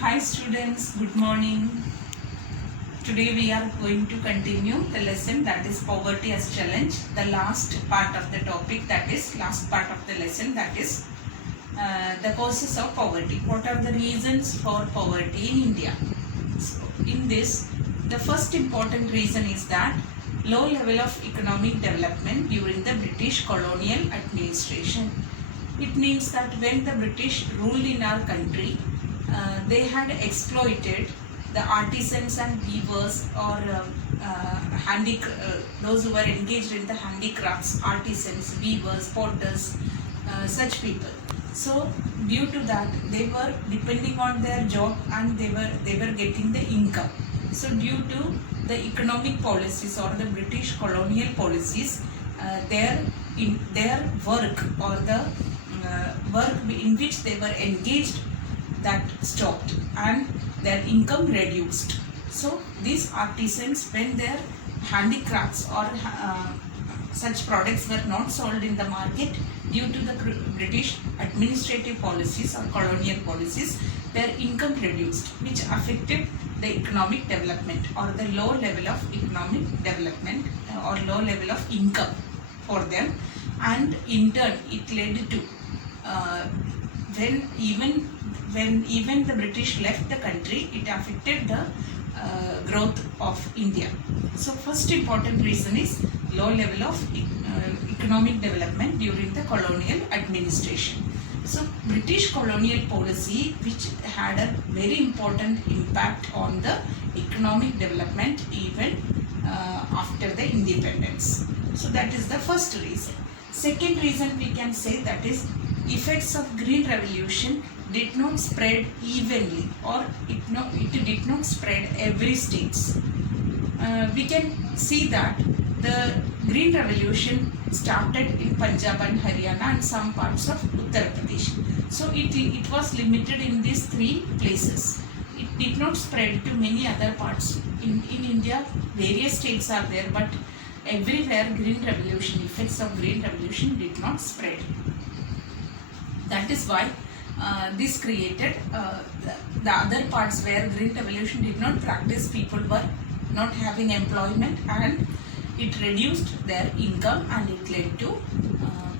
Hi students, good morning. Today we are going to continue the lesson, that is poverty as challenge. The last part of the topic, that is last part of the lesson, that is the causes of poverty. What are the reasons for poverty in India? So in this, the first important reason is that low level of economic development during the British colonial administration. It means that when the British ruled in our country, they had exploited the artisans and weavers or those who were engaged in the handicrafts, artisans, weavers, potters, such people. So due to that, they were depending on their job and they were getting the income. So due to the economic policies or the British colonial policies, their work or the work in which they were engaged, that stopped and their income reduced. So these artisans, when their handicrafts or such products were not sold in the market due to the British administrative policies or colonial policies, their income reduced, which affected the economic development or the low level of economic development or low level of income for them, and in turn it led to when even the British left the country, it affected the growth of India. So first important reason is low level of economic development during the colonial administration. So British colonial policy, which had a very important impact on the economic development even after the independence. So that is the first reason. Second reason we can say, that is effects of Green Revolution did not spread evenly, or it did not spread every states. We can see that the Green Revolution started in Punjab and Haryana and some parts of Uttar Pradesh. So it was limited in these three places. It did not spread to many other parts. In India, various states are there, but everywhere Green Revolution, effects of Green Revolution did not spread. That is why this created the other parts where Green Revolution did not practice, people were not having employment and it reduced their income and it led to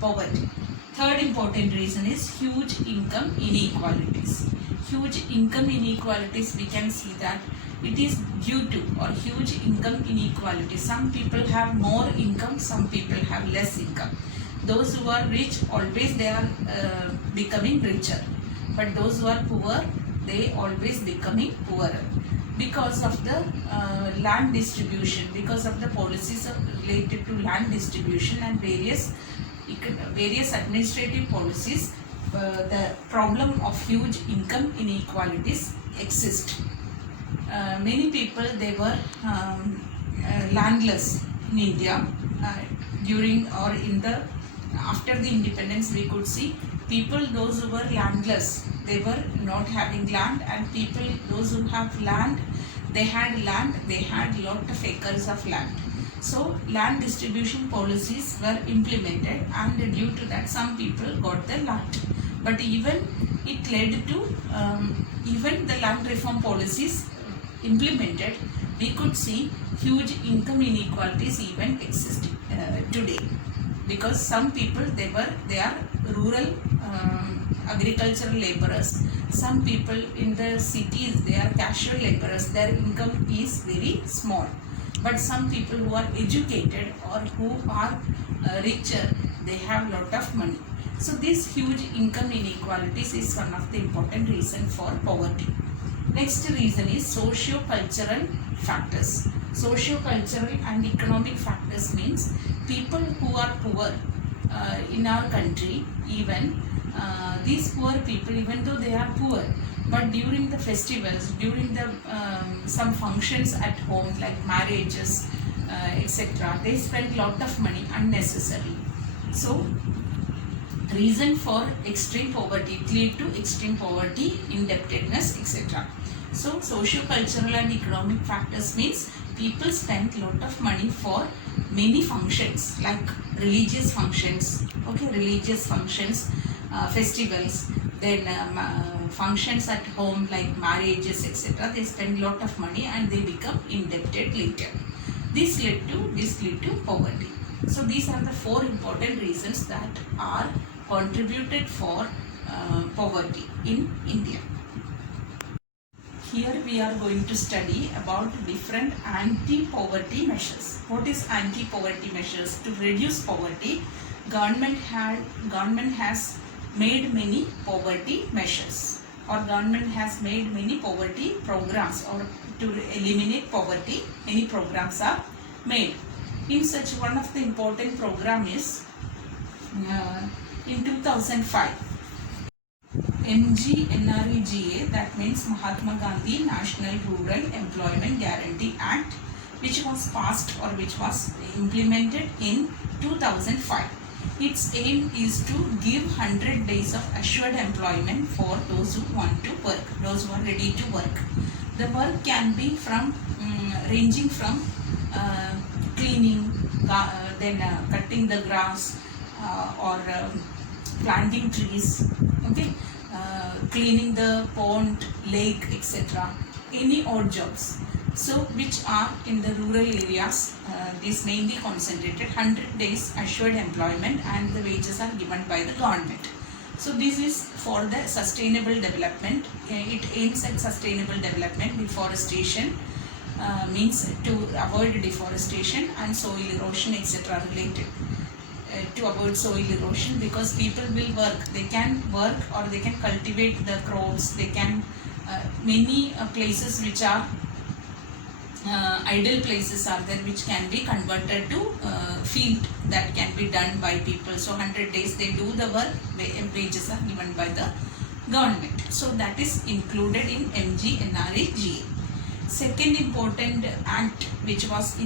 poverty. Third important reason is huge income inequalities. Huge income inequalities, we can see that it is due to or huge income inequality. Some people have more income, some people have less income. Those who are rich, always they are becoming richer, but those who are poor, they always becoming poorer because of the land distribution, because of the policies related to land distribution and various administrative policies. The problem of huge income inequalities exist. Many people, they were landless in India during or in the after the independence. We could see people, those who were landless, they were not having land, and people, those who have land, they had lot of acres of land. So land distribution policies were implemented, and due to that some people got the land. But even it led to even the land reform policies implemented, we could see huge income inequalities even existing today. Because some people, they are rural agricultural laborers. Some people in the cities, they are casual laborers. Their income is very small. But some people who are educated or who are richer, they have lot of money. So this huge income inequalities is one of the important reason for poverty. Next reason is socio-cultural factors. Socio-cultural and economic factors means people who are poor in our country, even these poor people, even though they are poor, but during the festivals, during the some functions at home like marriages, etc., they spend lot of money unnecessarily. So reason for extreme poverty, it lead to extreme poverty, indebtedness, etc. So socio-cultural and economic factors means people spend lot of money for many functions like religious functions, festivals, then functions at home like marriages, etc. They spend lot of money and they become indebted later. This led to poverty. So these are the four important reasons that are contributed for poverty in India. Here we are going to study about different anti-poverty measures. What is anti-poverty measures? To reduce poverty, government has made many poverty measures, or government has made many poverty programs, or to eliminate poverty, many programs are made. In such, one of the important program is in 2005. MGNREGA, that means Mahatma Gandhi National Rural Employment Guarantee Act, which was passed or which was implemented in 2005. Its aim is to give 100 days of assured employment for those who want to work, those who are ready to work. The work can be from ranging from cleaning, then cutting the grass, or planting trees, okay, cleaning the pond, lake, etc. Any odd jobs. So which are in the rural areas, these mainly concentrated 100 days assured employment, and the wages are given by the government. So this is for the sustainable development. It aims at sustainable development. Deforestation means to avoid deforestation and soil erosion, etc. related. To avoid soil erosion, because people will work, they can work or they can cultivate the crops, they can many places which are idle places are there which can be converted to field that can be done by people. So 100 days they do the work, wages are given by the government. So that is included in MGNREGA. Second important act which was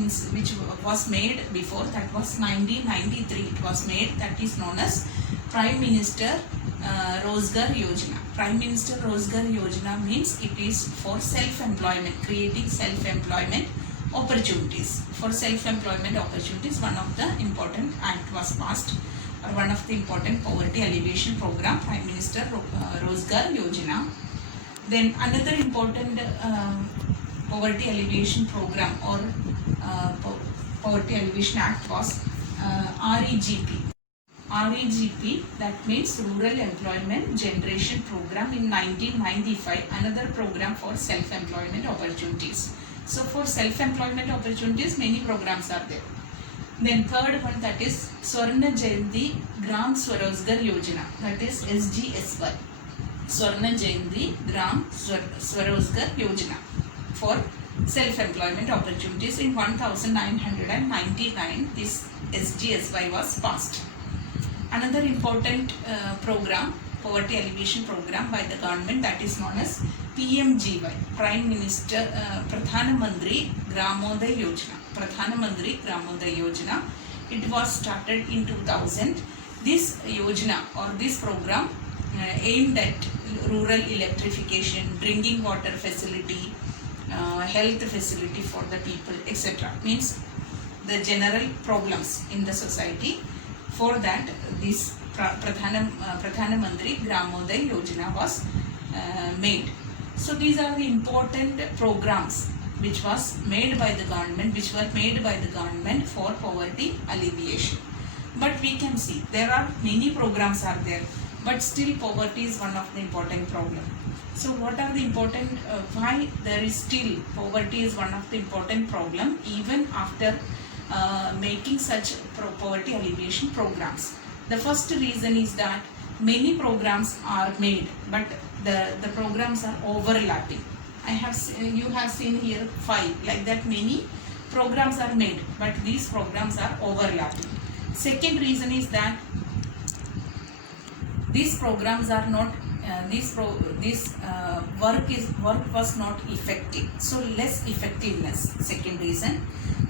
made before, that was 1993. It was made, that is known as Prime Minister Rozgar Yojana. Prime Minister Rozgar Yojana means it is for self-employment, creating self-employment opportunities. For self-employment opportunities, one of the important act was passed, or one of the important poverty alleviation program, Prime Minister Rozgar Yojana. Then another important poverty alleviation program or poverty alleviation act was REGP. REGP, that means Rural Employment Generation Program in 1995, another program for self-employment opportunities. So for self-employment opportunities, many programs are there. Then third one, that is Swarna Jayanti Gram Swarozgar Yojana, that is SGSY. Swarna Jayanti Gram Swarozgar Yojana for self-employment opportunities. In 1999, this SGSY was passed. Another important program, poverty alleviation program by the government, that is known as PMGY, Prime Minister Pradhan Mantri Gramoday Yojana. Pradhan Mantri Gramoday Yojana. It was started in 2000. This Yojana or this program aimed at rural electrification, drinking water facility, health facility for the people, etc. Means the general problems in the society. For that, this Pradhan Mantri Gramoday Yojana was made. So these are the important programs which was made by the government, for poverty alleviation. But we can see there are many programs are there, but still poverty is one of the important problem. So what are the important, why there is still poverty is one of the important problem even after making such poverty alleviation programs. The first reason is that many programs are made, but the programs are overlapping. You have seen here 5, like that many programs are made, but these programs are overlapping. Second reason is that these programs are not work was not effective, so less effectiveness. Second reason.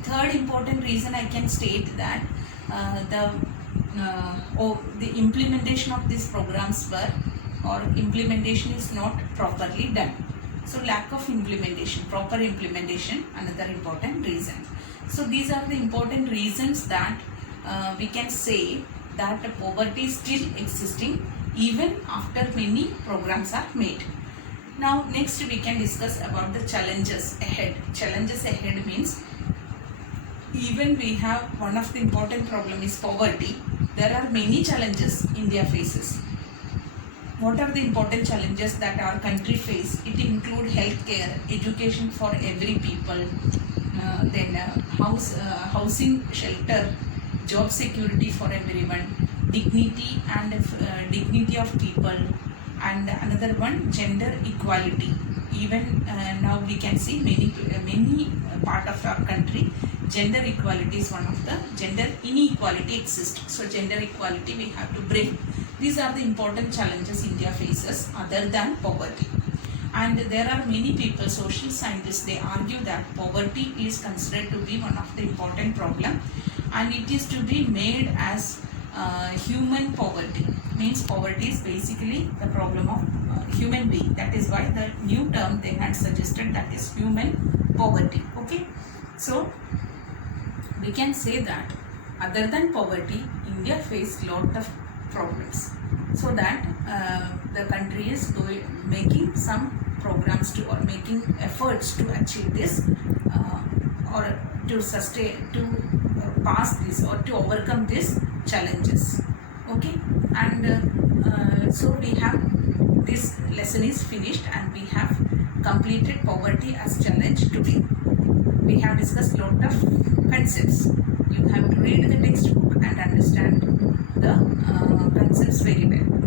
Third important reason I can state that the implementation of these programs implementation is not properly done. So lack of implementation, proper implementation, another important reason. So these are the important reasons that we can say that poverty is still existing even after many programs are made. Now next we can discuss about the challenges ahead. Challenges ahead means even we have one of the important problem is poverty. There are many challenges India faces. What are the important challenges that our country face? It include healthcare, education for every people, then housing, shelter, job security for everyone, dignity and dignity of people, and another one gender equality. Even now we can see many part of our country gender equality is one of the gender inequality exists. So gender equality we have to bring. These are the important challenges India faces other than poverty. And there are many people, social scientists, they argue that poverty is considered to be one of the important problem, and it is to be made as human poverty. Means poverty is basically the problem of human being. That is why the new term they had suggested, that is human poverty. Okay, so we can say that other than poverty, India faced lot of problems. So that the country is making some programs to, or making efforts to achieve this, or to sustain, to pass this, or to overcome these challenges. Okay, and so we have, this lesson is finished and we have completed poverty as challenge today. We have discussed lot of concepts. You have to read the textbook and understand the concepts very well.